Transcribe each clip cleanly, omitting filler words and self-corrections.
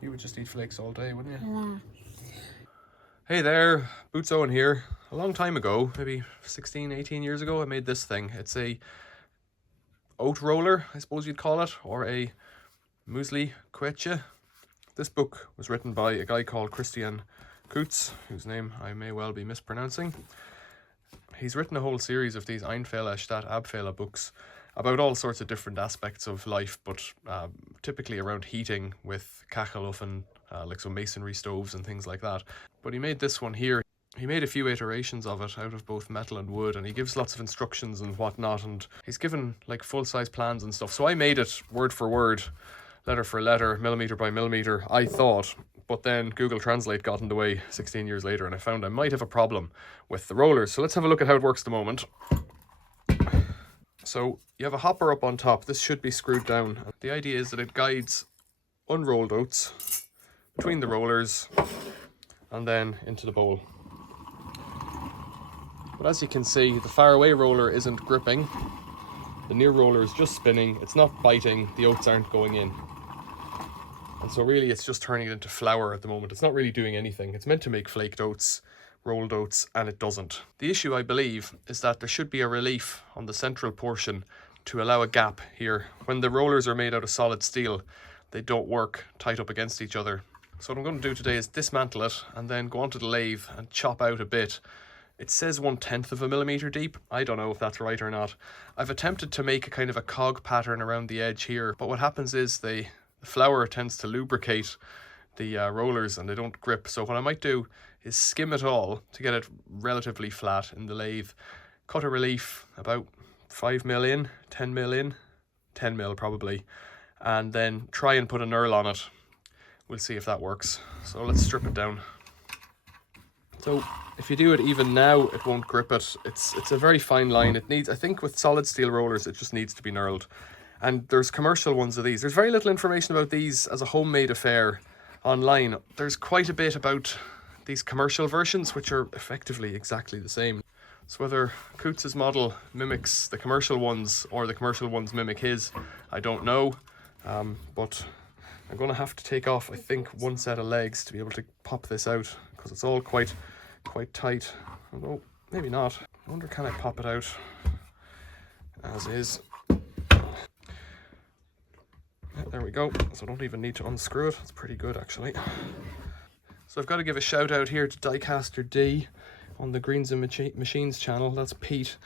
You would just eat flakes all day, wouldn't you? Yeah. Hey there, Boots Owen here. A long time ago, maybe 16, 18 years ago, I made this thing. It's a oat roller, I suppose you'd call it, or a Müsli-Quetsche. This book was written by a guy called Christian Kuhtz, whose name I may well be mispronouncing. He's written a whole series of these Einfälle, statt, Abfälle books about all sorts of different aspects of life, but typically around heating with kachelofen, like some masonry stoves and things like that. But he made this one here. He made a few iterations of it out of both metal and wood, and he gives lots of instructions and whatnot, and he's given like full-size plans and stuff. So I made it word for word, letter for letter, millimeter by millimeter, I thought. But then Google Translate got in the way 16 years later, and I found I might have a problem with the rollers. So let's have a look at how it works at the moment. So you have a hopper up on top. This should be screwed down. The idea is that it guides unrolled oats between the rollers and then into the bowl. But as you can see, the far away roller isn't gripping. The near roller is just spinning. It's not biting. The oats aren't going in. And so really it's just turning it into flour at the moment. It's not really doing anything. It's meant to make flaked oats, rolled oats, and it doesn't. The issue, I believe, is that there should be a relief on the central portion to allow a gap here. When the rollers are made out of solid steel, they don't work tight up against each other. So what I'm going to do today is dismantle it and then go onto the lathe and chop out a bit. It says 1/10 of a millimeter deep. I don't know if that's right or not. I've attempted to make a kind of a cog pattern around the edge here, but what happens is the flour tends to lubricate the rollers and they don't grip. So what I might do is skim it all to get it relatively flat in the lathe. Cut a relief about 5 million, 10 million, 10 mil probably, and then try and put a knurl on it. We'll see if that works. So let's strip it down. So if you do it even now, it won't grip it. It's a very fine line. It needs, I think with solid steel rollers, it just needs to be knurled. And there's commercial ones of these. There's very little information about these as a homemade affair online. There's quite a bit about these commercial versions, which are effectively exactly the same. So whether Kuhtz's model mimics the commercial ones or the commercial ones mimic his, I don't know. But I'm going to have to take off, I think, one set of legs to be able to pop this out, because it's all quite tight. Although, maybe not. I wonder, can I pop it out as is? Yeah, there we go. So I don't even need to unscrew it. It's pretty good, actually. So I've got to give a shout out here to Diecaster D on the Greens and Machines channel. That's Pete,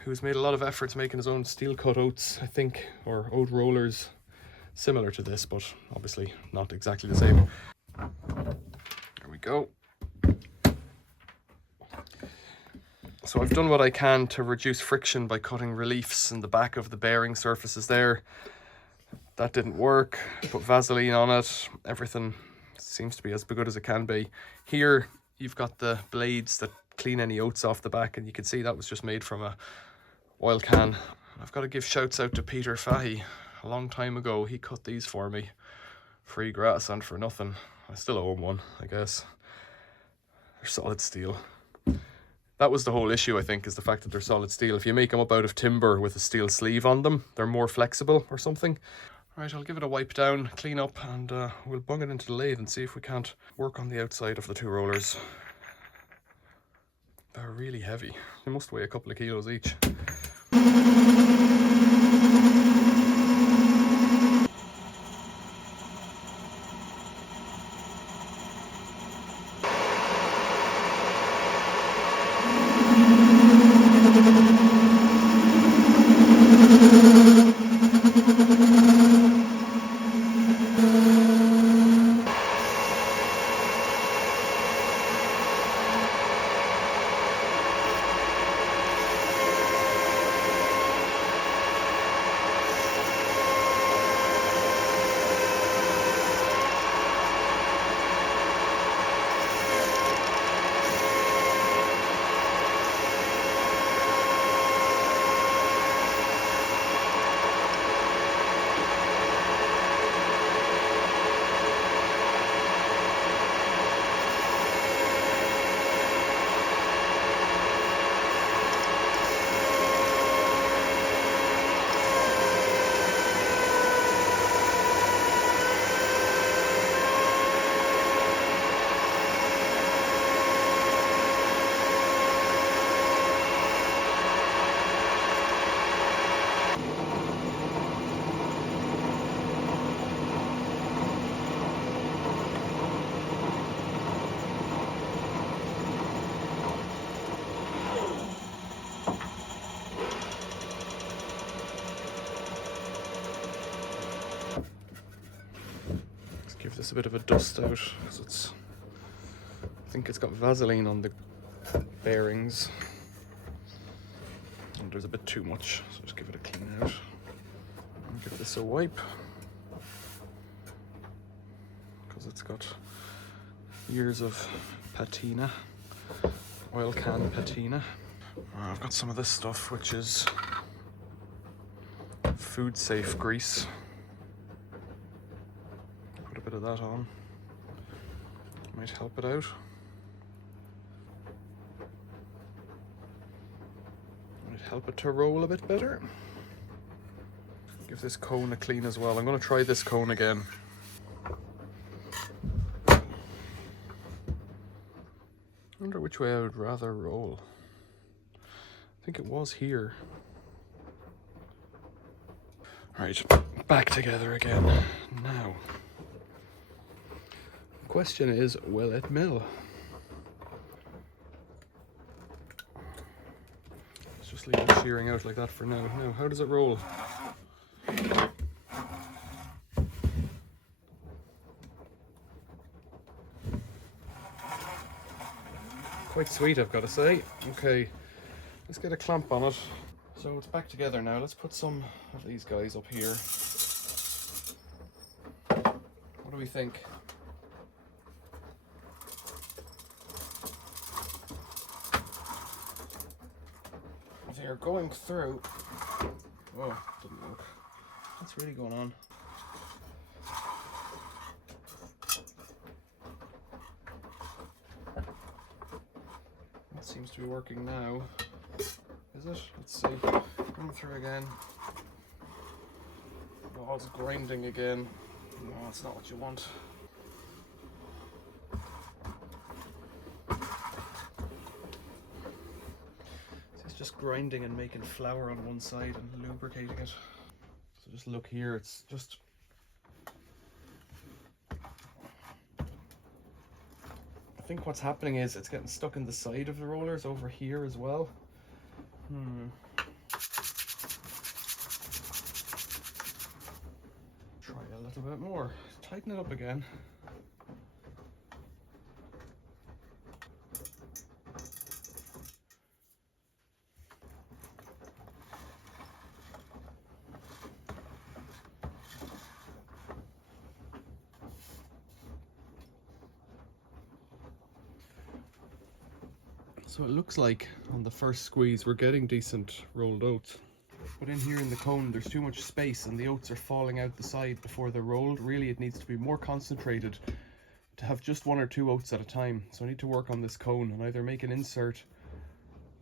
who's made a lot of efforts making his own steel cut oats, I think, or oat rollers similar to this, but obviously not exactly the same. There we go. So I've done what I can to reduce friction by cutting reliefs in the back of the bearing surfaces there. That didn't work. Put Vaseline on it. Everything seems to be as good as it can be. Here you've got the blades that clean any oats off the back, and you can see that was just made from a oil can. I've got to give shouts out to Peter Fahy. A long time ago he cut these for me. Free grass and for nothing. I still owe him one, I guess. They're solid steel. That was the whole issue, I think, is the fact that they're solid steel. If you make them up out of timber with a steel sleeve on them, they're more flexible or something. Right, I'll give it a wipe down, clean up, and we'll bung it into the lathe and see if we can't work on the outside of the two rollers. They're really heavy. They must weigh a couple of kilos each. this a bit of a dust out because I think it's got Vaseline on the bearings and there's a bit too much, so just give it a clean out and give this a wipe because it's got years of patina, oil can patina. I've got some of this stuff which is food safe grease. Put a bit of that on, might help it out. Might help it to roll a bit better. Give this cone a clean as well. I'm going to try this cone again. I wonder which way I would rather roll. I think it was here. Right, back together again. Now, the question is, will it mill? Let's just leave it shearing out like that for now. Now, how does it roll? Quite sweet, I've got to say. Okay, let's get a clamp on it. So it's back together now. Let's put some of these guys up here. What do we think? They are going through. Oh, didn't work. What's really going on? That seems to be working now. Is it? Let's see. Come through again. Oh, it's grinding again. No, that's not what you want. It's just grinding and making flour on one side and lubricating it. So just look here, it's just... I think what's happening is it's getting stuck in the side of the rollers over here as well. Try a little bit more. Tighten it up again. So it looks like on the first squeeze we're getting decent rolled oats. But in here in the cone there's too much space and the oats are falling out the side before they're rolled. Really it needs to be more concentrated to have just 1 or 2 oats at a time. So I need to work on this cone and either make an insert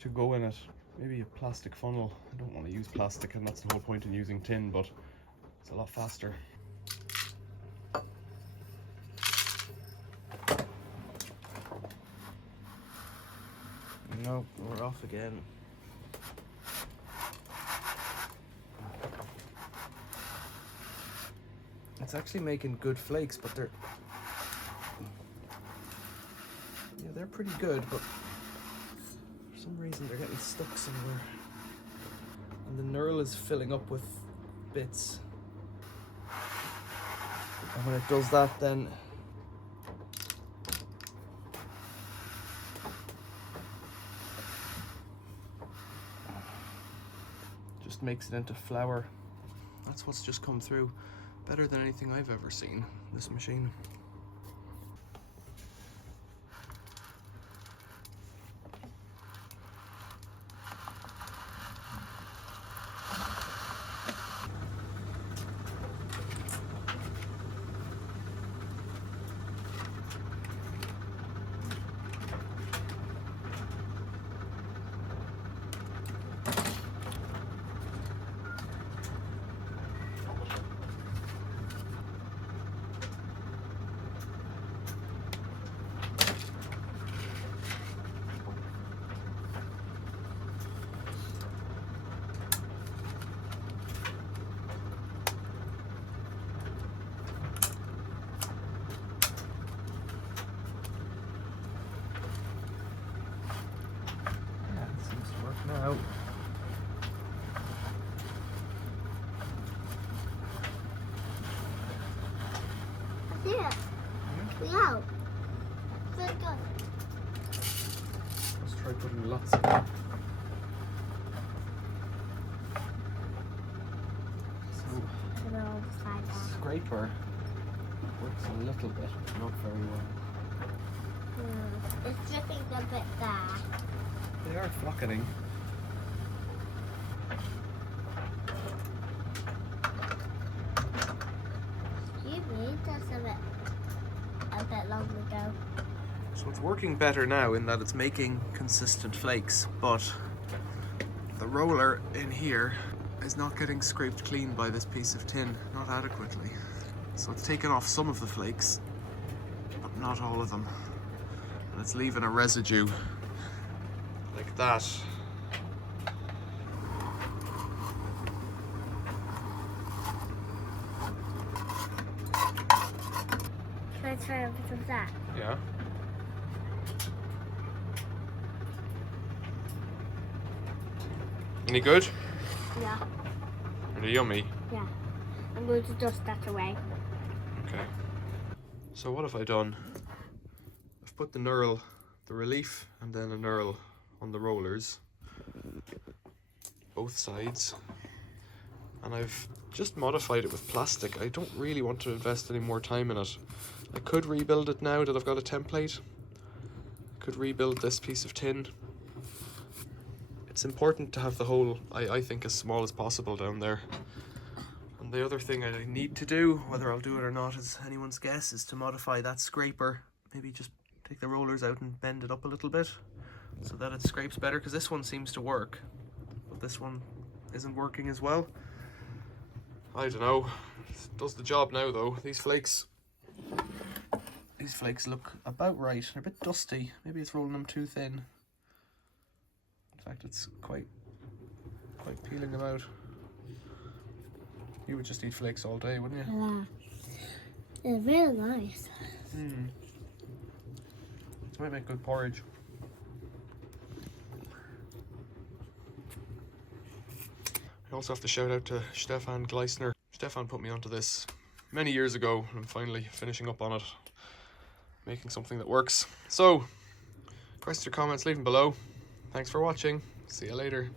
to go in it, maybe a plastic funnel. I don't want to use plastic and that's the whole point in using tin, but it's a lot faster. No, we're off again. It's actually making good flakes, but they're pretty good, but for some reason they're getting stuck somewhere. And the knurl is filling up with bits. And when it does that, then just makes it into flour. That's what's just come through. Better than anything I've ever seen, this machine. Now, Yeah. No. Very good. Let's try putting lots in there. So, Put it on the side there. scraper works a little bit, but not very well. It's dripping a bit there. They are flocketing. Excuse me, that's a bit long ago. So it's working better now in that it's making consistent flakes, but the roller in here is not getting scraped clean by this piece of tin, not adequately. So it's taken off some of the flakes, but not all of them. And it's leaving a residue like that. Can I try a bit of that? Yeah. Any good? Yeah. Are they yummy? Yeah. I'm going to dust that away. Okay. So what have I done? I've put the knurl, the relief, and then a knurl on the rollers, both sides, and I've just modified it with plastic. I don't really want to invest any more time in it. I could rebuild it now that I've got a template. I could rebuild this piece of tin. It's important to have the hole, I think, as small as possible down there. And the other thing I need to do, whether I'll do it or not is anyone's guess, is to modify that scraper. Maybe just take the rollers out and bend it up a little bit so that it scrapes better, because this one seems to work, but this one isn't working as well. I don't know. It does the job now though. These flakes look about right. They're a bit dusty. Maybe it's rolling them too thin. In fact, it's quite peeling them out. You would just eat flakes all day, wouldn't you? Yeah. They're really nice. This might make good porridge. I also have to shout out to Stephan Gleissner. Stephan put me onto this many years ago, and I'm finally finishing up on it, making something that works. So, questions or comments, leave them below. Thanks for watching. See you later.